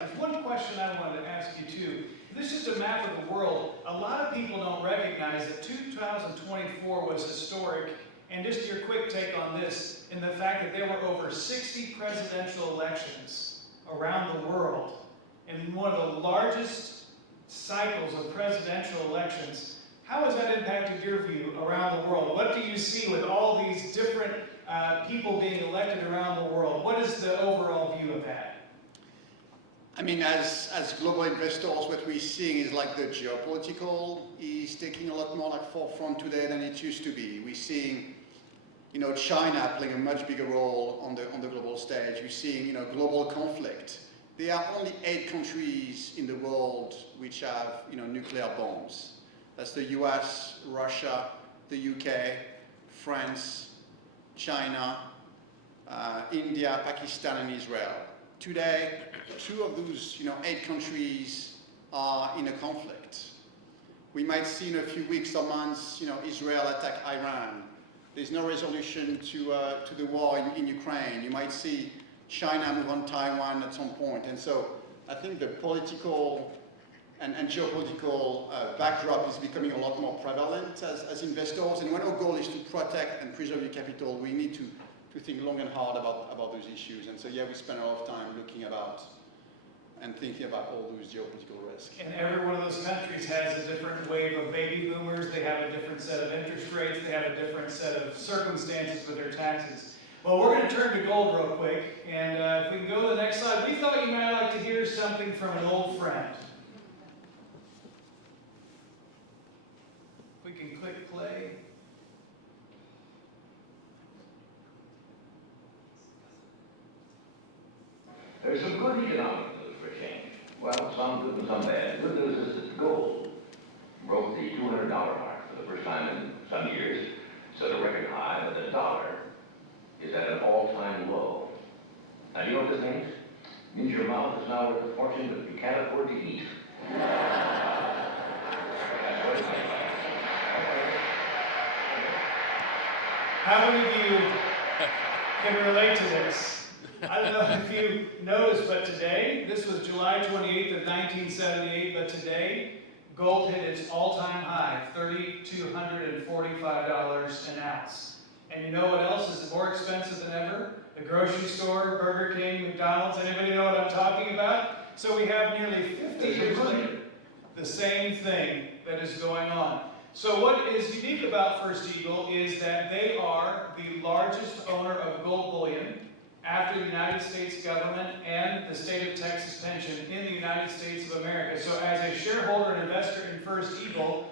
There's one question I wanted to ask you too. This is just a map of the world. A lot of people don't recognize that 2024 was historic. And just your quick take on this, in the fact that there were over 60 presidential elections around the world, in one of the largest cycles of presidential elections. How has that impacted your view around the world? What do you see with all these different people being elected around the world? What is the overall view of that? I mean, as global investors, what we're seeing is like the geopolitical is taking a lot more like forefront today than it used to be. We're seeing, China playing a much bigger role on the global stage. We're seeing, global conflict. There are only 8 countries in the world which have, nuclear bombs. That's the US, Russia, the UK, France, China, India, Pakistan, and Israel. Today, 2 of those, 8 countries are in a conflict. We might see in a few weeks or months, Israel attack Iran. There's no resolution to the war in Ukraine. You might see China move on Taiwan at some point. And so I think the political and geopolitical backdrop is becoming a lot more prevalent as investors. And when our goal is to protect and preserve your capital, we need to think long and hard about those issues. And so, yeah, we spend a lot of time looking about and thinking about all those geopolitical risks. And every one of those countries has a different wave of baby boomers. They have a different set of interest rates. They have a different set of circumstances with their taxes. Well, we're going to turn to gold real quick. And if we can go to the next slide, we thought you might like to hear something from an old friend. We can click play. There's some good economic news for change. Well, some good and some bad. Good news is that gold broke the $200 mark for the first time in some years, set a record high, but the dollar is at an all-time low. Now, do you know what this means? It means your mouth is now worth a fortune, but you can't afford to eat. How many of you can relate to this? I don't know if you noticed, but today, this was July 28th of 1978, but today, gold hit its all-time high, $3,245 an ounce. And you know what else is more expensive than ever? The grocery store, Burger King, McDonald's. Anybody know what I'm talking about? So we have nearly 50 years later, the same thing that is going on. So what is unique about First Eagle is that they are the largest owner of gold bullion after the United States government and the state of Texas pension in the United States of America. So as a shareholder and investor in First Eagle,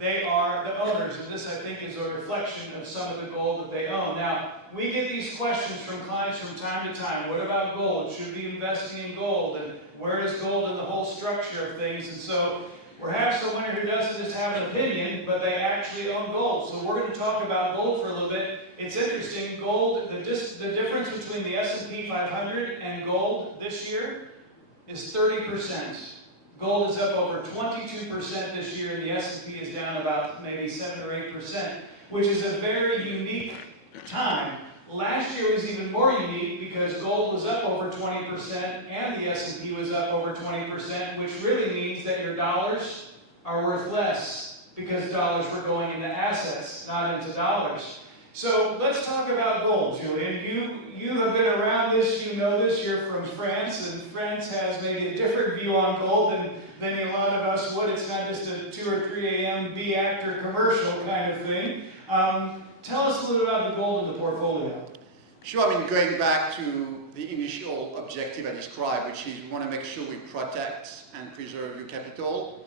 they are the owners, and this I think is a reflection of some of the gold that they own. Now, we get these questions from clients from time to time. What about gold? Should we be investing in gold? And where is gold in the whole structure of things? And so perhaps someone who doesn't just have an opinion, but they actually own gold. So we're going to talk about gold for a little bit. It's interesting, gold, the difference between the S&P 500 and gold this year is 30%. Gold is up over 22% this year, and the S&P is down about maybe 7 or 8%, which is a very unique time. Last year was even more unique because gold was up over 20% and the S&P was up over 20%, which really means that your dollars are worth less because dollars were going into assets, not into dollars. So let's talk about gold, Julien. You have been around this, you know this, you're from France, and France has maybe a different view on gold than a lot of us would. It's not just a 2 or 3 a.m. B-actor commercial kind of thing. Tell us a little about the gold in the portfolio. Sure, I mean, going back to the initial objective I described, which is we want to make sure we protect and preserve your capital.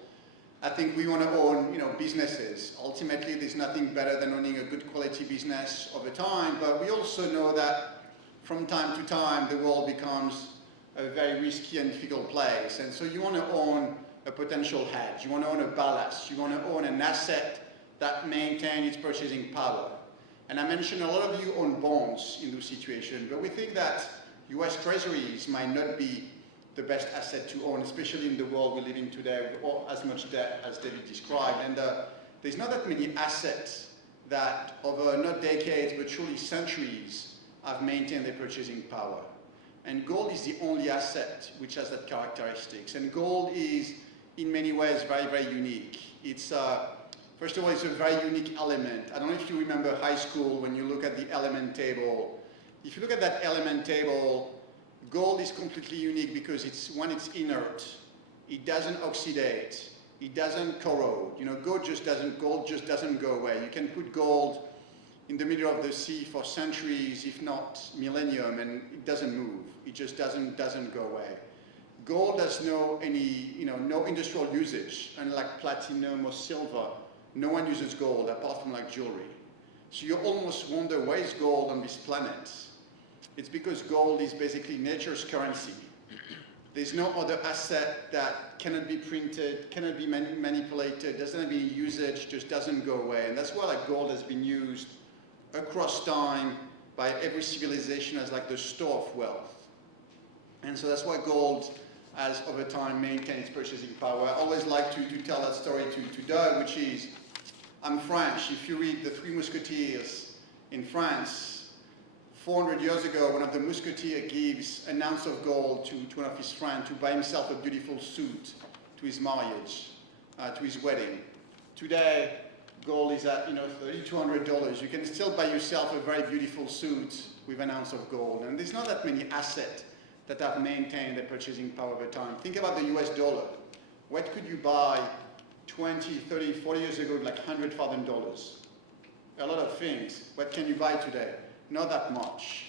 I think we want to own, businesses. Ultimately, there's nothing better than owning a good quality business over time, but we also know that from time to time, the world becomes a very risky and difficult place. And so you want to own a potential hedge. You want to own a ballast. You want to own an asset that maintains its purchasing power. And I mentioned a lot of you own bonds in this situation, but we think that US Treasuries might not be the best asset to own, especially in the world we live in today with as much debt as David described. And there's not that many assets that over not decades, but truly centuries, have maintained their purchasing power. And gold is the only asset which has that characteristics. And gold is, in many ways, very, very unique. It's, first of all, it's a very unique element. I don't know if you remember high school when you look at the element table. If you look at that element table, gold is completely unique because it's inert. It doesn't oxidate. It doesn't corrode. You know, gold just doesn't go away. You can put gold in the middle of the sea for centuries, if not millennium, and it doesn't move. It just doesn't go away. Gold has no industrial usage, unlike platinum or silver. No one uses gold apart from like jewelry. So you almost wonder, why is gold on this planet? It's because gold is basically nature's currency. There's no other asset that cannot be printed, cannot be manipulated, doesn't have any usage, just doesn't go away. And that's why like gold has been used across time by every civilization as like the store of wealth. And so that's why gold has over time maintained its purchasing power. I always like to tell that story to Doug, which is, I'm French. If you read The Three Musketeers in France, 400 years ago, one of the musketeers gives an ounce of gold to one of his friends to buy himself a beautiful suit to his marriage, to his wedding. Today, gold is at $3,200. You can still buy yourself a very beautiful suit with an ounce of gold. And there's not that many assets that have maintained their purchasing power over time. Think about the US dollar. What could you buy 20, 30, 40 years ago with like $100,000? A lot of things. What can you buy today? Not that much.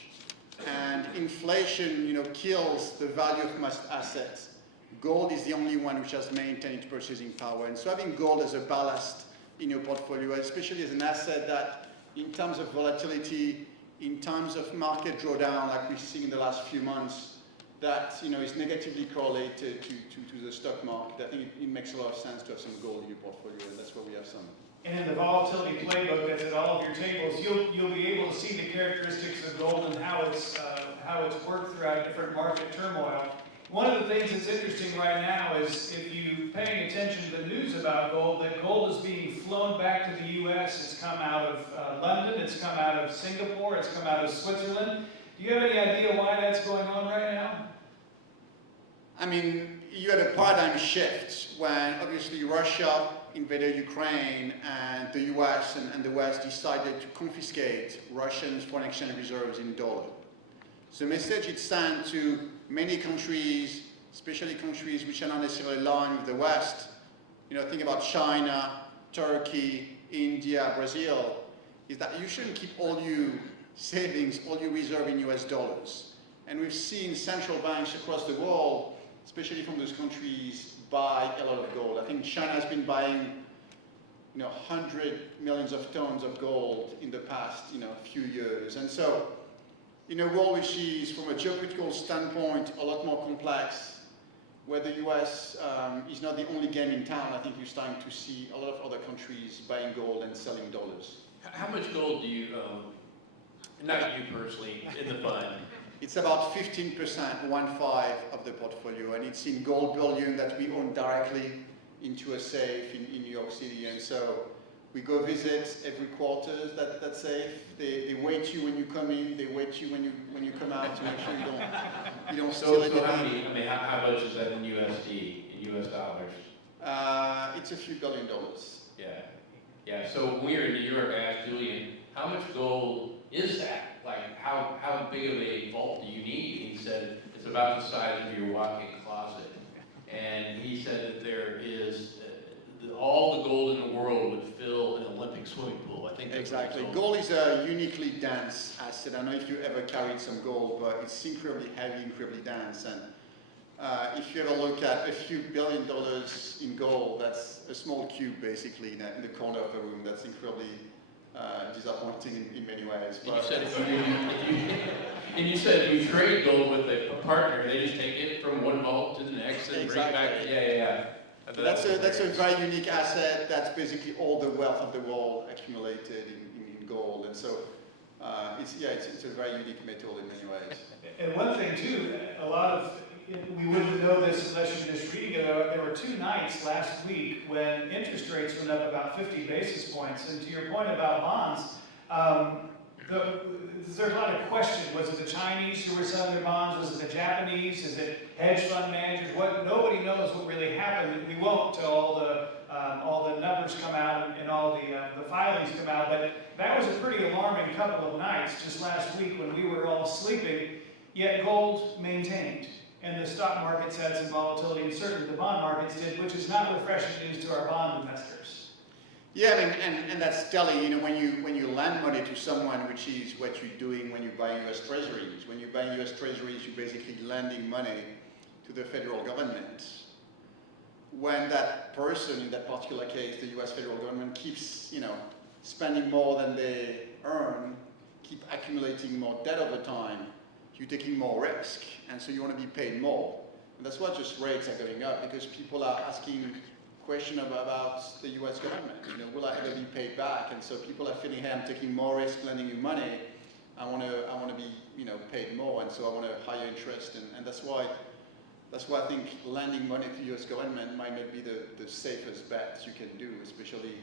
And inflation, kills the value of most assets. Gold is the only one which has maintained its purchasing power. And so having gold as a ballast in your portfolio, especially as an asset that, in terms of volatility, in terms of market drawdown, like we've seen in the last few months, that is negatively correlated to the stock market. I think it makes a lot of sense to have some gold in your portfolio, and that's where we have some. And in the volatility playbook that's at all of your tables, you'll be able to see the characteristics of gold and how it's worked throughout different market turmoil. One of the things that's interesting right now is, if you're paying attention to the news about gold, that gold is being flown back to the U.S. It's come out of London, it's come out of Singapore, it's come out of Switzerland. Do you have any idea why that's going on right now? I mean, you had a paradigm shift when obviously Russia invaded Ukraine and the US and the West decided to confiscate Russian foreign exchange reserves in dollar. So the message it sent to many countries, especially countries which are not necessarily aligned with the West, think about China, Turkey, India, Brazil, is that you shouldn't keep all your savings, all your reserve in US dollars. And we've seen central banks across the world, especially from those countries, buy a lot of gold. I think China has been buying 100 millions of tons of gold in the past few years. And so in a world which is, from a geopolitical standpoint, a lot more complex, where the US is not the only game in town, I think you're starting to see a lot of other countries buying gold and selling dollars. How much gold do you own? Not you personally, in the fund. It's about 15%, 1/5 of the portfolio, and it's in gold bullion that we own directly into a safe in New York City. And so we go visit every quarter that safe. They wait you when you come in. They wait you when you come out to make sure you don't steal it. So how much is that in USD, in US dollars? It's a few $1 billion. Yeah. So when we were in New York, I asked Julien, how much gold is that? Like, how big of a vault do you need? And he said, it's about the size of your walk-in closet. And he said that there is, all the gold in the world would fill an Olympic swimming pool. I think that's exactly. Gold is a uniquely dense asset. I don't know if you ever carried some gold, but it's incredibly heavy, incredibly dense. And if you ever look at a few $1 billion in gold, that's a small cube basically in the corner of the room. That's incredibly disappointing in many ways. And you said if you trade gold with a partner, they just take it from one vault to the next and bring it back. Yeah. That's a very unique asset. That's basically all the wealth of the world accumulated in gold. And so it's a very unique metal in many ways. And one thing too, we wouldn't know this unless you're just reading it. There were 2 nights last week when interest rates went up about 50 basis points. And to your point about bonds, there's a lot of question Was it the Chinese who were selling their bonds? Was it the Japanese? Is it hedge fund managers? Nobody knows what really happened. We won't till all the numbers come out and all the filings come out. But that was a pretty alarming couple of nights just last week when we were all sleeping. Yet gold maintained, and the stock markets had some volatility, and certainly the bond markets did, which is not refreshing news to our bond investors. Yeah, and that's telling, you know, when you lend money to someone, which is what you're doing when you buy US Treasuries. When you buy US Treasuries, you're basically lending money to the federal government. When that person, in that particular case, the US federal government, keeps, you know, spending more than they earn, keep accumulating more debt over time, you're taking more risk, and so you want to be paid more. And that's why just rates are going up, because people are asking questions about the US government. You know, will I ever be paid back? And so people are feeling, hey, I'm taking more risk lending you money. I want to be, you know, paid more, and so I want a higher interest. And that's why I think lending money to the US government might not be the safest bet you can do, especially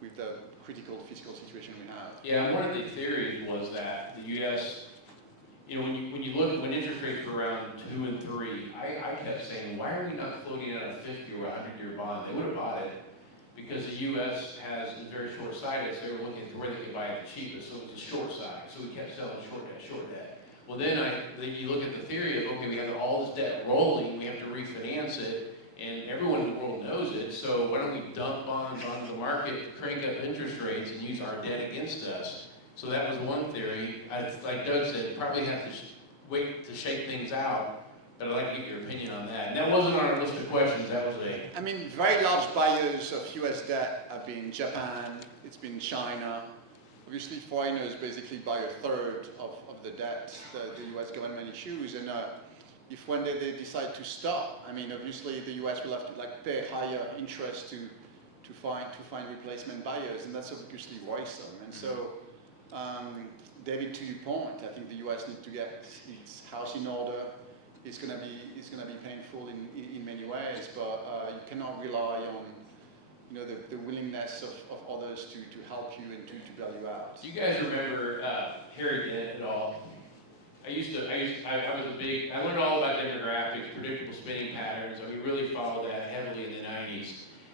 with the critical fiscal situation we have. Yeah, one of the theories was that the U.S., you know, when you look at when interest rates were around 2 and 3, I kept saying, why are we not floating out a 50 or 100-year bond? They would have bought it because the U.S. has a very short side, so they were looking at where they could buy it the cheapest, so it was a short side, so we kept selling short debt. Well, then you look at the theory of, okay, we have all this debt rolling, we have to refinance it, and everyone in the world knows it, so why don't we dump bonds onto the market, crank up interest rates, and use our debt against us? So that was one theory. Like Doug said, probably have to wait to shake things out, but I'd like to get your opinion on that. And that wasn't on our list of questions, that was I mean, very large buyers of US debt have been Japan, it's been China. Obviously, foreigners basically buy a third of the debt that the US government issues, and if one day they decide to stop, I mean, obviously the US will have to pay higher interest to find replacement buyers, and that's obviously worrisome. And so, David, to your point, I think the US needs to get its house in order. It's going to be painful in many ways, but you cannot rely on, you know, the willingness of others to help you and to bail you out. Do you guys remember Harry Dent at all? I learned all about demographics, predictable spending patterns, and we really followed that heavily in the 90s.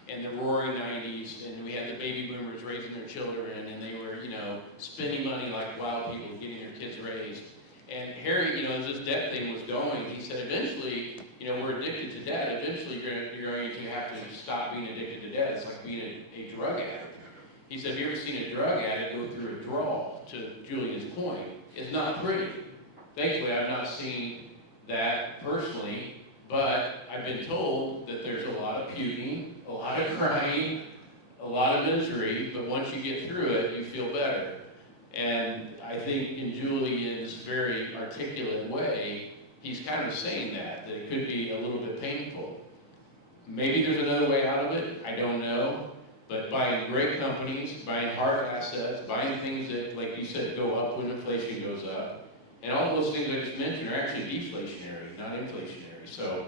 And the roaring 90s, and we had the baby boomers raising their children, and they were, you know, spending money like wild people, getting their kids raised. And Harry, you know, as this debt thing was going, he said, eventually, you know, we're addicted to debt. Eventually, you're going to have to stop being addicted to debt. It's like being a drug addict. He said, have you ever seen a drug addict go through a withdrawal? To Julian's point, it's not pretty. Thankfully, I've not seen that personally, but I've been told that there's a lot of puking, a lot of crying, a lot of misery, but once you get through it, you feel better. And I think in Julian's very articulate way, he's kind of saying that it could be a little bit painful. Maybe there's another way out of it, I don't know. But buying great companies, buying hard assets, buying things that, like you said, go up when inflation goes up. And all those things I just mentioned are actually deflationary, not inflationary. So,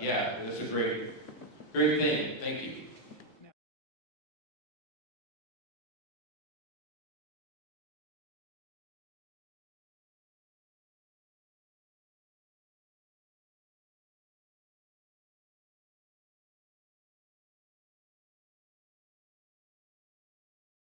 yeah, that's a great thing. Thank you.